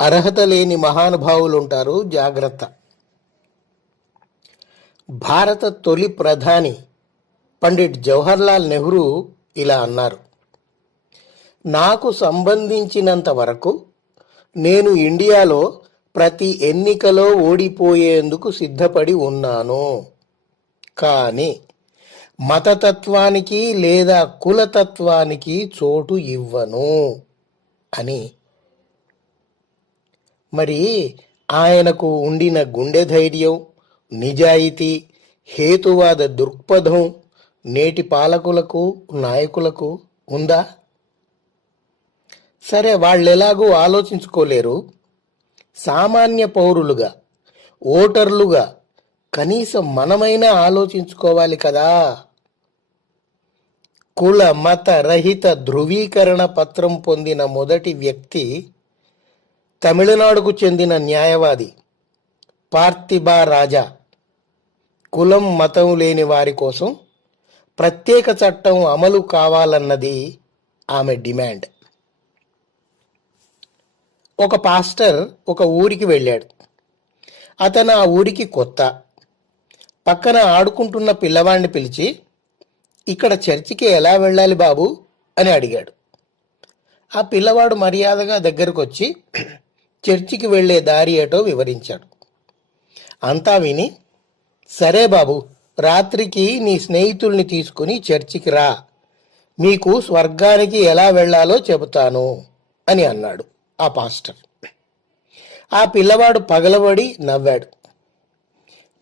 అర్హత లేని మహానుభావులు ఉంటారు, జాగ్రత్త. భారత తొలి ప్రధాని పండిట్ జవహర్లాల్ నెహ్రూ ఇలా అన్నారు: నాకు సంబంధించినంత వరకు నేను ఇండియాలో ప్రతి ఎన్నికలో ఓడిపోయేందుకు సిద్ధపడి ఉన్నాను, కానీ మతతత్వానికి లేదా కులతత్వానికి చోటు ఇవ్వను అని. మరి ఆయనకు ఉండిన గుండె ధైర్యం, నిజాయితీ, హేతువాద దృక్పథం నేటి పాలకులకు, నాయకులకు ఉందా? సరే, వాళ్ళెలాగూ ఆలోచించుకోలేరు. సామాన్య పౌరులుగా, ఓటర్లుగా కనీసం మనమైనా ఆలోచించుకోవాలి కదా. కుల మత రహిత ధృవీకరణ పత్రం పొందిన మొదటి వ్యక్తి తమిళనాడుకు చెందిన న్యాయవాది పార్థిబా రాజా. కులం మతం లేని వారి కోసం ప్రత్యేక చట్టం అమలు కావాలన్నది ఆమె డిమాండ్. ఒక పాస్టర్ ఒక ఊరికి వెళ్ళాడు. అతను ఆ ఊరికి కొత్త. పక్కన ఆడుకుంటున్న పిల్లవాడిని పిలిచి, ఇక్కడ చర్చికి ఎలా వెళ్ళాలి బాబు అని అడిగాడు. ఆ పిల్లవాడు మర్యాదగా దగ్గరకు వచ్చి చర్చికి వెళ్ళే దారి ఏటో వివరించాడు. అంతా విని, సరే బాబు, రాత్రికి నీ స్నేహితుల్ని తీసుకుని చర్చికి రా, మీకు స్వర్గానికి ఎలా వెళ్ళాలో చెబుతాను అని అన్నాడు ఆ పాస్టర్. ఆ పిల్లవాడు పగలబడి నవ్వాడు.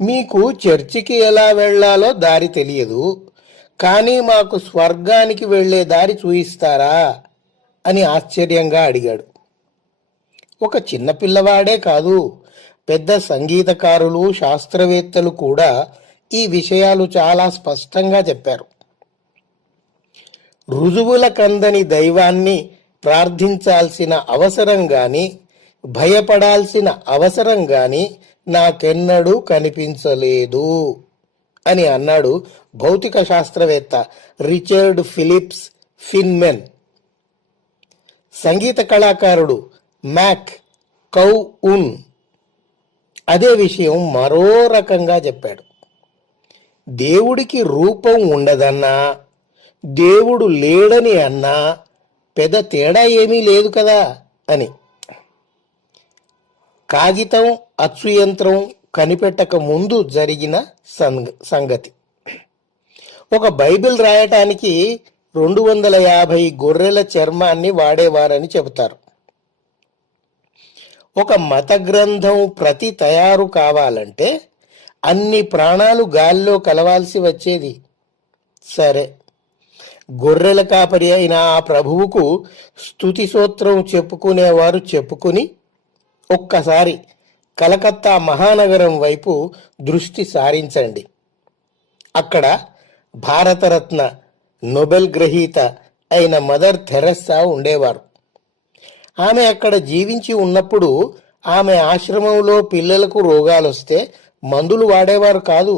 మీకు చర్చికి ఎలా వెళ్ళాలో దారి తెలియదు, కానీ మాకు స్వర్గానికి వెళ్ళే దారి చూయిస్తారా అని ఆశ్చర్యంగా అడిగాడు. ఒక చిన్న పిల్లవాడే కాదు, పెద్ద సంగీతకారులు, శాస్త్రవేత్తలు కూడా ఈ విషయాలు చాలా స్పష్టంగా చెప్పారు. రుజువుల కందని దైవాన్ని ప్రార్థించాల్సిన అవసరం గాని, భయపడాల్సిన అవసరం గాని నాకెన్నడూ కనిపించలేదు అని అన్నాడు భౌతిక శాస్త్రవేత్త రిచర్డ్ ఫిలిప్స్ ఫిన్మెన్. సంగీత కళాకారుడు మ్యాక్ కౌ ఉన్ అదే విషయం మరో రకంగా చెప్పాడు. దేవుడికి రూపం ఉండదన్నా, దేవుడు లేడని అన్నా పెద్ద తేడా ఏమీ లేదు కదా అని. కాగితం, అచ్చు యంత్రం కనిపెట్టక ముందు జరిగిన సంగతి. ఒక బైబిల్ రాయటానికి 250 గొర్రెల చర్మాన్ని వాడేవారని చెబుతారు. ఒక మత గ్రంథం ప్రతి తయారు కావాలంటే అన్ని ప్రాణాలు గాల్లో కలవాల్సి వచ్చేది. సరే, గొర్రెల కాపరి అయిన ఆ ప్రభువుకు స్తుతి స్తోత్రం చెప్పుకునేవారు చెప్పుకుని ఒక్కసారి కలకత్తా మహానగరం వైపు దృష్టి సారించండి. అక్కడ భారతరత్న, నోబెల్ గ్రహీత అయిన మదర్ థెరెస్సా ఉండేవారు. ఆమె అక్కడ జీవించి ఉన్నప్పుడు ఆమె ఆశ్రమంలో పిల్లలకు రోగాలొస్తే మందులు వాడేవారు కాదు,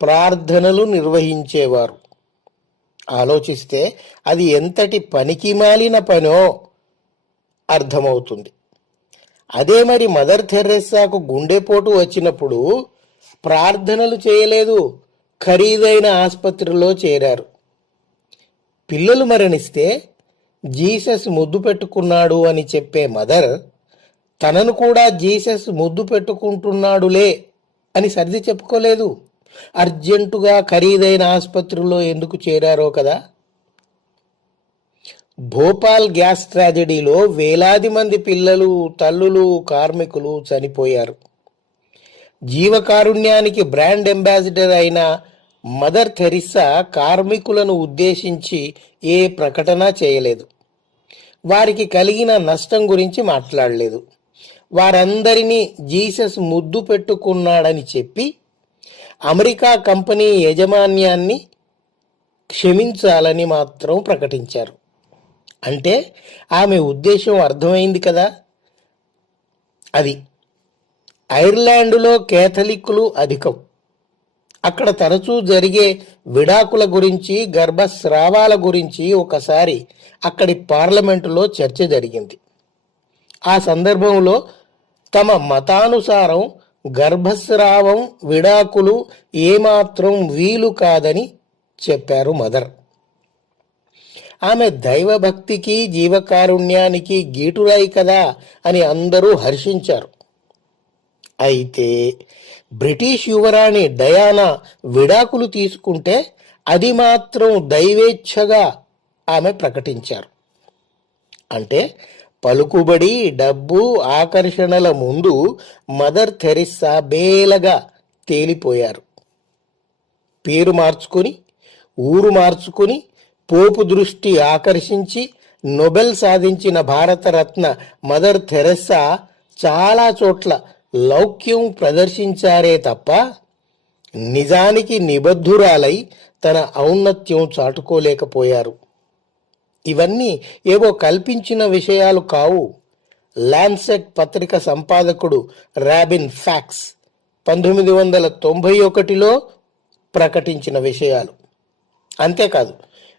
ప్రార్థనలు నిర్వహించేవారు. ఆలోచిస్తే అది ఎంతటి పనికిమాలిన పనో అర్థమవుతుంది. అదే మరి మదర్ థెరెస్సాకు గుండెపోటు వచ్చినప్పుడు ప్రార్థనలు చేయలేదు, ఖరీదైన ఆసుపత్రిలో చేరారు. పిల్లలు మరణిస్తే జీసస్ ముద్దు పెట్టుకున్నాడు అని చెప్పే మదర్ తనను కూడా జీసస్ ముద్దు పెట్టుకుంటున్నాడులే అని సర్ది చెప్పుకోలేదు. అర్జెంటుగా ఖరీదైన ఆసుపత్రిలో ఎందుకు చేరారో కదా. భోపాల్ గ్యాస్ ట్రాజెడీలో వేలాది మంది పిల్లలు, తల్లులు, కార్మికులు చనిపోయారు. జీవకారుణ్యానికి బ్రాండ్ అంబాసిడర్ అయిన మదర్ థెరెస్సా కార్మికులను ఉద్దేశించి ఏ ప్రకటన చేయలేదు. వారికి కలిగిన నష్టం గురించి మాట్లాడలేదు. వారందరినీ జీసస్ ముద్దు పెట్టుకున్నాడని చెప్పి అమెరికా కంపెనీ యాజమాన్యాన్ని క్షమించాలని మాత్రం ప్రకటించారు. అంటే ఆమె ఉద్దేశం అర్థమైంది కదా. అది ఐర్లాండులో కేథలిక్కులు అధికం. అక్కడ తరచూ జరిగే విడాకుల గురించి, గర్భస్రావాల గురించి ఒకసారి అక్కడి పార్లమెంటులో చర్చ జరిగింది. ఆ సందర్భంలో తమ మతానుసారం గర్భస్రావం, విడాకులు ఏమాత్రం వీలు కాదని చెప్పారు మదర్. ఆమె దైవభక్తికి, జీవకారుణ్యానికి గీటురాయి కదా అని అందరూ హర్షించారు. అయితే బ్రిటిష్ యువరాణి డయానా విడాకులు తీసుకుంటే అది మాత్రం దైవేచ్ఛగా ఆమె ప్రకటించారు. అంటే పలుకుబడి, డబ్బు, ఆకర్షణల ముందు మదర్ థెరిస్సా బేలగా తేలిపోయారు. పేరు మార్చుకుని, ఊరు మార్చుకుని, పోపు దృష్టి ఆకర్షించి నొబెల్ సాధించిన భారతరత్న మదర్ థెరెస్సా చాలా చోట్ల లౌక్యం ప్రదర్శించారే తప్ప నిజానికి నిబద్ధురాలై తన ఔన్నత్యం చాటుకోలేకపోయారు. ఇవన్నీ ఏవో కల్పించిన విషయాలు కావు. ల్యాన్సెట్ పత్రిక సంపాదకుడు రాబిన్ ఫ్యాక్స్ 1991లో ప్రకటించిన విషయాలు. అంతేకాదు,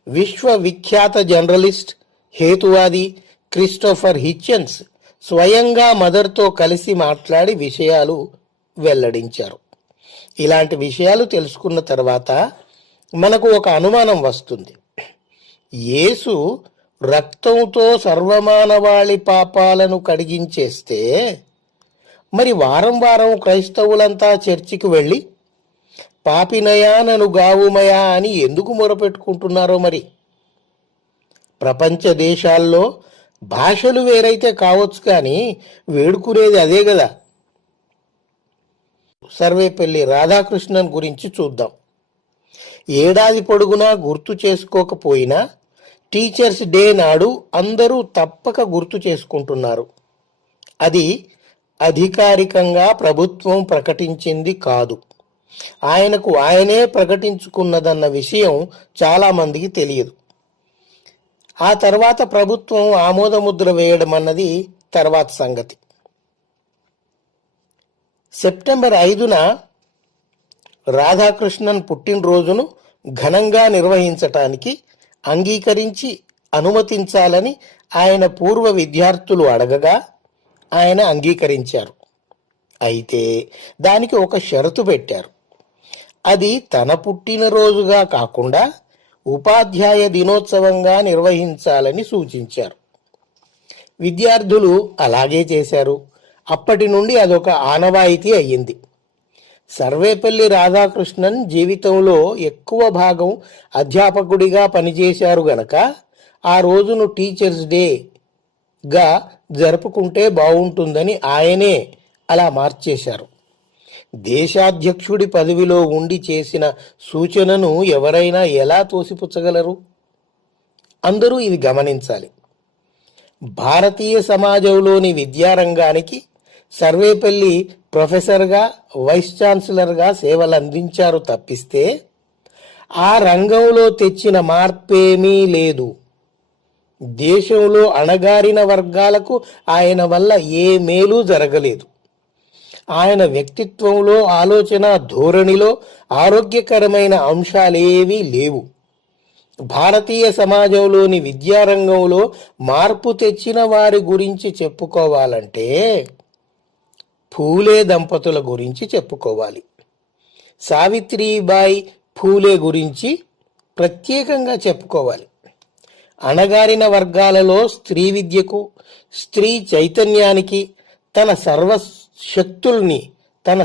విశ్వవిఖ్యాత జర్నలిస్ట్, హేతువాది క్రిస్టోఫర్ హిచెన్స్ స్వయంగా మదర్తో కలిసి మాట్లాడి విషయాలు వెల్లడించారు. ఇలాంటి విషయాలు తెలుసుకున్న తర్వాత మనకు ఒక అనుమానం వస్తుంది. యేసు రక్తంతో సర్వమానవాళి పాపాలను కడిగించేస్తే మరి వారం వారం క్రైస్తవులంతా చర్చికి వెళ్ళి పాపినయా నను గావుమయా అని ఎందుకు మొరపెట్టుకుంటున్నారో మరి? ప్రపంచ దేశాల్లో భాషలు వేరైతే కావచ్చు, కానీ వేడుకునేది అదే కదా. సర్వేపల్లి రాధాకృష్ణన్ గురించి చూద్దాం. ఏడాది పొడుగునా గుర్తు చేసుకోకపోయినా టీచర్స్ డే నాడు అందరూ తప్పక గుర్తు చేసుకుంటున్నారు. అది అధికారికంగా ప్రభుత్వం ప్రకటించింది కాదు, ఆయనకు ఆయనే ప్రకటించుకున్నదన్న విషయం చాలామందికి తెలియదు. ఆ తర్వాత ప్రభుత్వం ఆమోదముద్ర వేయడం అన్నది తర్వాత సంగతి. సెప్టెంబర్ 5న రాధాకృష్ణన్ పుట్టినరోజును ఘనంగా నిర్వహించటానికి అంగీకరించి అనుమతించాలని ఆయన పూర్వ విద్యార్థులు అడగగా ఆయన అంగీకరించారు. అయితే దానికి ఒక షరతు పెట్టారు. అది తన పుట్టినరోజుగా కాకుండా ఉపాధ్యాయ దినోత్సవంగా నిర్వహించాలని సూచించారు. విద్యార్థులు అలాగే చేశారు. అప్పటి నుండి అదొక ఆనవాయితీ అయ్యింది. సర్వేపల్లి రాధాకృష్ణన్ జీవితంలో ఎక్కువ భాగం అధ్యాపకుడిగా పనిచేశారు గనక ఆ రోజును టీచర్స్ డేగా జరుపుకుంటే బాగుంటుందని ఆయనే అలా మార్చేశారు. దేశాధ్యక్షుడి పదవిలో ఉండి చేసిన సూచనను ఎవరైనా ఎలా తోసిపుచ్చగలరు? అందరూ ఇది గమనించాలి. భారతీయ సమాజంలోని విద్యారంగానికి సర్వేపల్లి ప్రొఫెసర్గా, వైస్ ఛాన్సలర్గా సేవలు అందించారు తప్పిస్తే ఆ రంగంలో తెచ్చిన మార్పేమీ లేదు. దేశంలో అణగారిన వర్గాలకు ఆయన వల్ల ఏ మేలు జరగలేదు. ఆయన వ్యక్తిత్వంలో, ఆలోచన ధోరణిలో ఆరోగ్యకరమైన అంశాలేవీ లేవు. భారతీయ సమాజంలోని విద్యారంగంలో మార్పు తెచ్చిన వారి గురించి చెప్పుకోవాలంటే ఫూలే దంపతుల గురించి చెప్పుకోవాలి. సావిత్రిబాయి ఫూలే గురించి ప్రత్యేకంగా చెప్పుకోవాలి. అణగారిన వర్గాలలో స్త్రీ విద్యకు, స్త్రీ చైతన్యానికి తన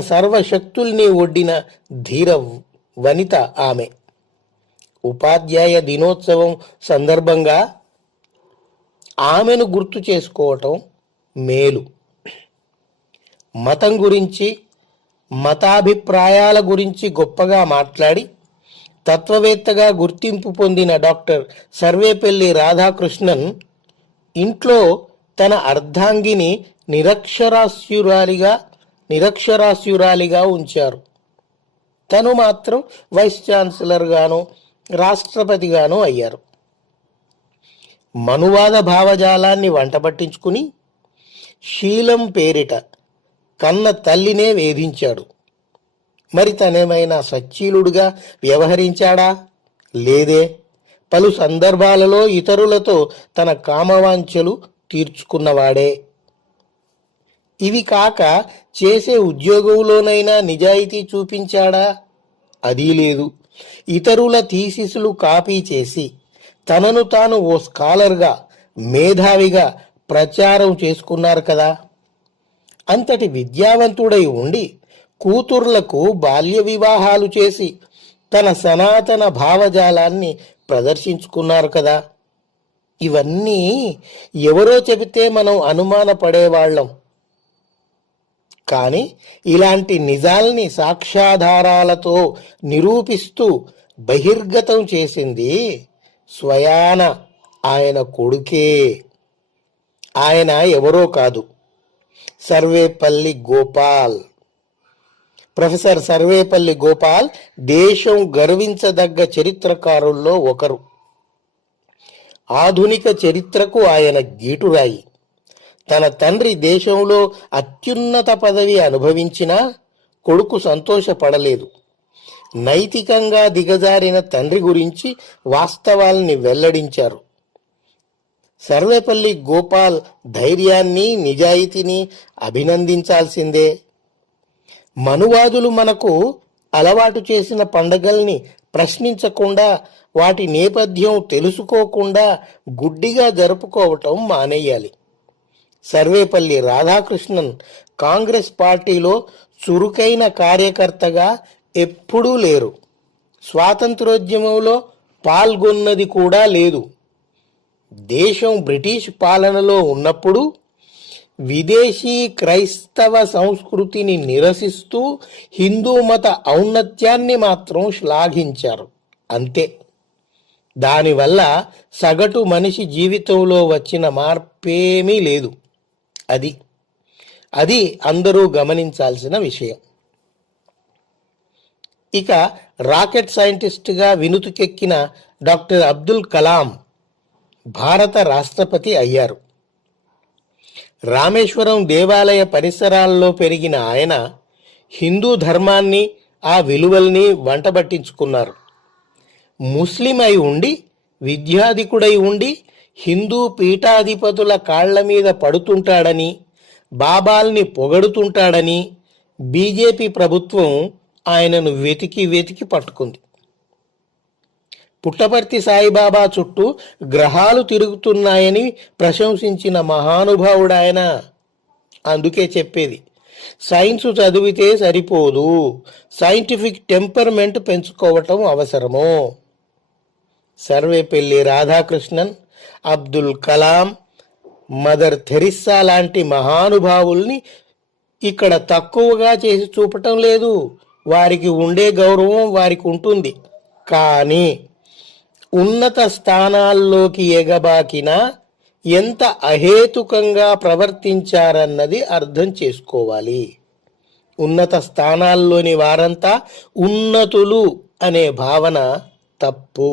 సర్వశక్తుల్ని ఒడ్డిన ధీర వనిత ఆమె. ఉపాధ్యాయ దినోత్సవం సందర్భంగా ఆమెను గుర్తు చేసుకోవటం మేలు. మతం గురించి, మతాభిప్రాయాల గురించి గొప్పగా మాట్లాడి తత్వవేత్తగా గుర్తింపు పొందిన డాక్టర్ సర్వేపల్లి రాధాకృష్ణన్ ఇంట్లో తన అర్ధాంగిని నిరక్షరాస్యురాలిగా ఉంచారు. తను మాత్రం వైస్ ఛాన్సలర్గాను, రాష్ట్రపతిగాను అయ్యారు. మనువాద భావజాలాన్ని వంటబట్టించుకుని శీలం పేరిట కన్న తల్లినే వేధించాడు. మరి తనేమైనా సచ్చీలుడుగా వ్యవహరించాడా? లేదే. పలు సందర్భాలలో ఇతరులతో తన కామవాంఛలు తీర్చుకున్నవాడే. ఇవి కాక చేసే ఉద్యోగంలోనైనా నిజాయితీ చూపించాడా? అదీ లేదు. ఇతరుల థీసిస్లు కాపీ చేసి తనను తాను ఓ స్కాలర్గా, మేధావిగా ప్రచారం చేసుకున్నారు కదా. అంతటి విద్యావంతుడై ఉండి కూతుర్లకు బాల్య వివాహాలు చేసి తన సనాతన భావజాలాన్ని ప్రదర్శించుకున్నారు కదా. ఇవన్నీ ఎవరో చెబితే మనం అనుమానపడేవాళ్ళం. కానీ ఇలాంటి నిజాల్ని సాక్ష్యాధారాలతో నిరూపిస్తూ బహిర్గతం చేసింది స్వయాన ఆయన కొడుకే. ఆయన ఎవరో కాదు, సర్వేపల్లి గోపాల్. ప్రొఫెసర్ సర్వేపల్లి గోపాల్ దేశం గర్వించదగ్గ చరిత్రకారుల్లో ఒకరు. ఆధునిక చరిత్రకు ఆయన గీటురాయి. తన తండ్రి దేశంలో అత్యున్నత పదవి అనుభవించినా కొడుకు సంతోషపడలేదు. నైతికంగా దిగజారిన తండ్రి గురించి వాస్తవాల్ని వెల్లడించారు. సర్వేపల్లి గోపాల్ ధైర్యాన్ని, నిజాయితీని అభినందించాల్సిందే. మనువాదులు మనకు అలవాటు చేసిన పండగల్ని ప్రశ్నించకుండా, వాటి నేపథ్యం తెలుసుకోకుండా గుడ్డిగా జరుపుకోవటం మానేయాలి. సర్వేపల్లి రాధాకృష్ణన్ కాంగ్రెస్ పార్టీలో చురుకైన కార్యకర్తగా ఎప్పుడూ లేరు. స్వాతంత్రోద్యమంలో పాల్గొన్నది కూడా లేదు. దేశం బ్రిటిష్ పాలనలో ఉన్నప్పుడు విదేశీ క్రైస్తవ సంస్కృతిని నిరసిస్తూ హిందూ మత ఔన్నత్యాన్ని మాత్రం శ్లాఘించారు, అంతే. దానివల్ల సగటు మనిషి జీవితంలో వచ్చిన మార్పేమీ లేదు. అది అందరూ గమనించాల్సిన విషయం. ఇక రాకెట్ సైంటిస్ట్గా వినుతికెక్కిన డాక్టర్ అబ్దుల్ కలాం భారత రాష్ట్రపతి అయ్యారు. రామేశ్వరం దేవాలయ పరిసరాల్లో పెరిగిన ఆయన హిందూ ధర్మాన్ని, ఆ విలువల్ని వంటబట్టించుకున్నారు. ముస్లిం అయి ఉండి, విద్యాధికుడై ఉండి హిందూ పీఠాధిపతుల కాళ్ల మీద పడుతుంటాడని, బాబాల్ని పొగడుతుంటాడని బీజేపీ ప్రభుత్వం ఆయనను వెతికి పట్టుకుంది. పుట్టపర్తి సాయిబాబా చుట్టూ గ్రహాలు తిరుగుతున్నాయని ప్రశంసించిన మహానుభావుడాయన. అందుకే చెప్పేది, సైన్స్ చదివితే సరిపోదు, సైంటిఫిక్ టెంపర్మెంట్ పెంచుకోవటం అవసరము. సర్వేపల్లి రాధాకృష్ణన్, అబ్దుల్ కలాం, మదర్ థెరిస్సా లాంటి మహానుభావుల్ని ఇక్కడ తక్కువగా చేసి చూపటం లేదు. వారికి ఉండే గౌరవం వారికి ఉంటుంది. కానీ ఉన్నత స్థానాల్లోకి ఎగబాకిన ఎంత అహేతుకంగా ప్రవర్తించారన్నది అర్థం చేసుకోవాలి. ఉన్నత స్థానాల్లోని వారంతా ఉన్నతులు అనే భావన తప్పు.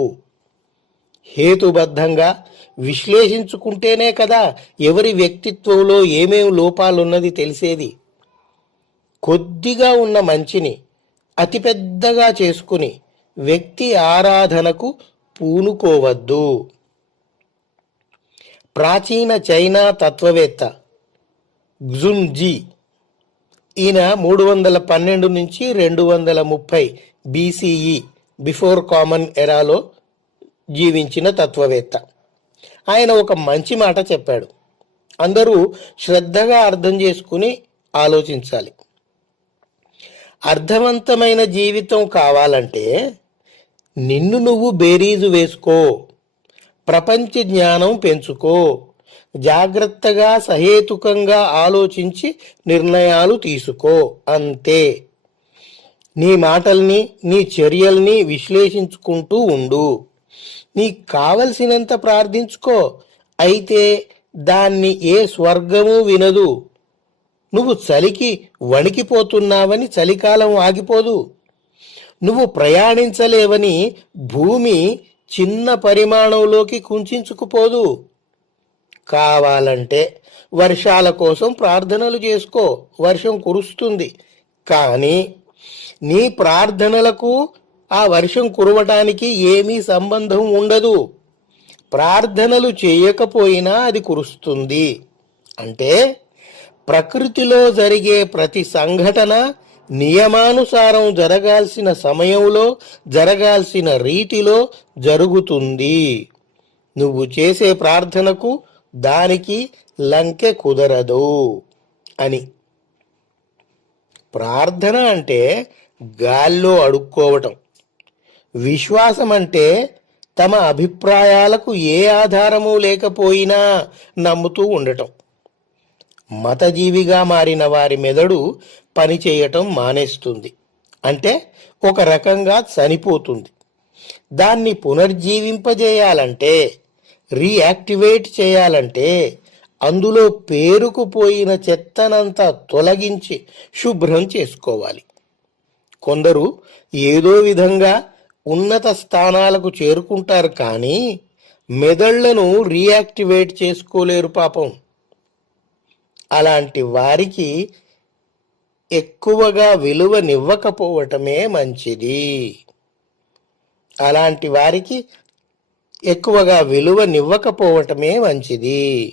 హేతుబద్ధంగా విశ్లేషించుకుంటేనే కదా ఎవరి వ్యక్తిత్వంలో ఏమేం లోపాలున్నది తెలిసేది. కొద్దిగా ఉన్న మంచిని అతిపెద్దగా చేసుకుని వ్యక్తి ఆరాధనకు పూనుకోవద్దు. ప్రాచీన చైనా తత్వవేత్త గ్జున్జీ, ఈయన 312 నుంచి 230 BCE, బిఫోర్ కామన్ ఎరాలో జీవించిన తత్వవేత్త. ఆయన ఒక మంచి మాట చెప్పాడు. అందరూ శ్రద్ధగా అర్థం చేసుకుని ఆలోచించాలి. అర్థవంతమైన జీవితం కావాలంటే నిన్ను నువ్వు బేరీజు వేసుకో, ప్రపంచ జ్ఞానం పెంచుకో, జాగ్రత్తగా సహేతుకంగా ఆలోచించి నిర్ణయాలు తీసుకో, అంతే. నీ మాటల్ని, నీ చర్యల్ని విశ్లేషించుకుంటూ ఉండు. నీకు కావలసినంత ప్రార్థించుకో, అయితే దాన్ని ఏ స్వర్గము వినదు. నువ్వు చలికి వణికిపోతున్నావని చలికాలం ఆగిపోదు. నువ్వు ప్రయాణించలేవని భూమి చిన్న పరిమాణంలోకి కుంచుకుపోదు. కావాలంటే వర్షాల కోసం ప్రార్థనలు చేసుకో, వర్షం కురుస్తుంది. కానీ నీ ప్రార్థనలకు ఆ వర్షం కురవటానికి ఏమీ సంబంధం ఉండదు. ప్రార్థనలు చేయకపోయినా అది కురుస్తుంది. అంటే ప్రకృతిలో జరిగే ప్రతి సంఘటన నియమానుసారం జరగాల్సిన సమయంలో, జరగాల్సిన రీతిలో జరుగుతుంది. నువ్వు చేసే ప్రార్థనకు దానికి లంకె కుదరదు అని. ప్రార్థన అంటే గాల్లో అడుక్కోవటం. విశ్వాసం అంటే తమ అభిప్రాయాలకు ఏ ఆధారము లేకపోయినా నమ్ముతూ ఉండటం. మతజీవిగా మారిన వారి మెదడు పనిచేయటం మానేస్తుంది. అంటే ఒక రకంగా చనిపోతుంది. దాన్ని పునర్జీవింపజేయాలంటే, రీయాక్టివేట్ చేయాలంటే అందులో పేరుకుపోయిన చెత్తనంతా తొలగించి శుభ్రం చేసుకోవాలి. కొందరు ఏదో విధంగా ఉన్నత స్థానాలకు చేరుకుంటారు, కానీ మెదళ్లను రీయాక్టివేట్ చేసుకోలేరు పాపం. అలాంటి వారికి ఎక్కువగా విలువనివ్వకపోవటమే మంచిది. అలాంటి వారికి ఎక్కువగా విలువనివ్వకపోవటమే మంచిది.